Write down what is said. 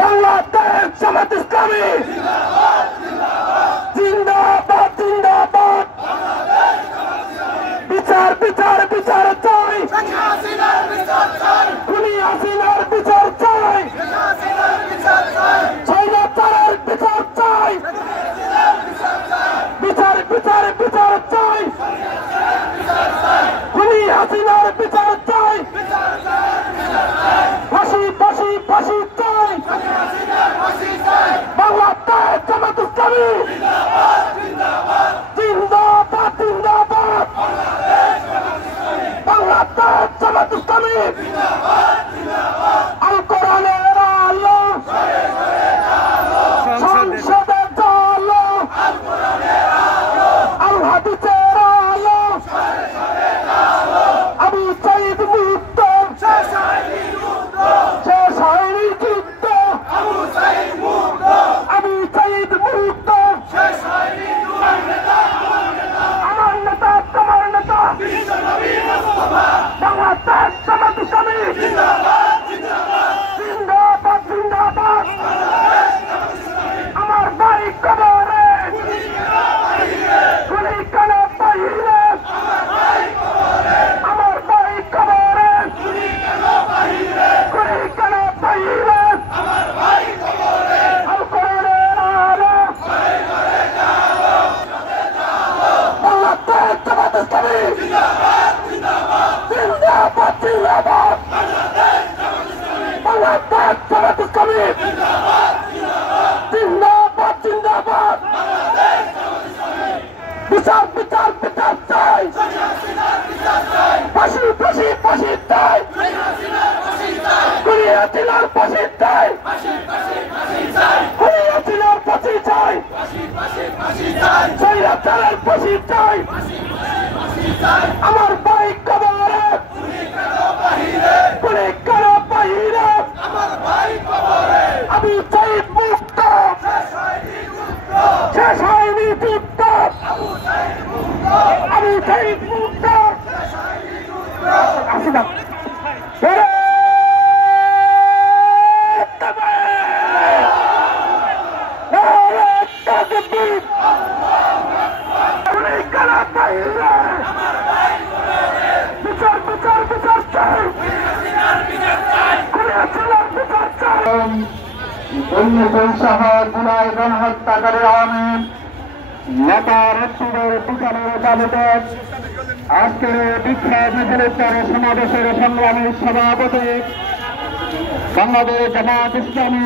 বাংলাদেশ জামাত ইসলামী জিন্দাবাদ জিন্দাবাদ। বিচার বিচার বিচার চাই, খুনি হাসিনার বিচার চাই, স্বৈরাচারের বিচার চাই, বিচার বিচার বিচার চাই, খুনি হাসিনার বিচার চাই, ফাঁসি ফাঁসি ফাঁসি চাই। বাংলাদেশ জামাত ইসলামী জিন্দাবাদ জিন্দাবাদ। বাংলাদেশ জামাত ইসলামী আল কোরআনের আলো সংসদে আলো, আল হাদিসের আলো, আবু সাঈদ মুক্ত, শেষ হয়নি যুদ্ধ, আবু সাঈদ মুক্ত, আমার নেতা তোমার নেতা বাংলাদেশ জামাত ইসলামী জিন্দাবাদ জিন্দাবাদ। আমার ভাই কবরে গুলি কেন বাহিরে, আমার ভাই কবরে গুলি কেন বাহিরে, আল কোরআনের আলো বাংলাদেশ জামাত ইসলামী জিন্দাবাদ জিন্দাবাদ। বাংলাদেশ জামাত ইসলামী জিন্দাবাদ জিন্দাবাদ। বিচার বিচার বিচার চাই, ফাঁসি ফাঁসি ফাঁসি চাই, খুনি হাসিনার ফাঁসি চাই, খুনি হাসিনার ফাঁসি চাই, স্বৈরাচারের ফাঁসি চাই। আমার ভাই কবরে গুলি কেন বাহিরে, আবু সাঈদ মুক্ত, শেষ হয়নি যুদ্ধ, আবু সাঈদ মুক্ত। আসিনা বিচার বিচার বিচার চাই, সহ জুলাই গণহত্যাকারী আওয়ামী নেতা রক্ষীদের বিচারের দাবিতে আজকের বিক্ষোভ মিছিলের সমাবেশের সংগ্রামী সভাপতি বাংলাদেশ জামাত ইসলামী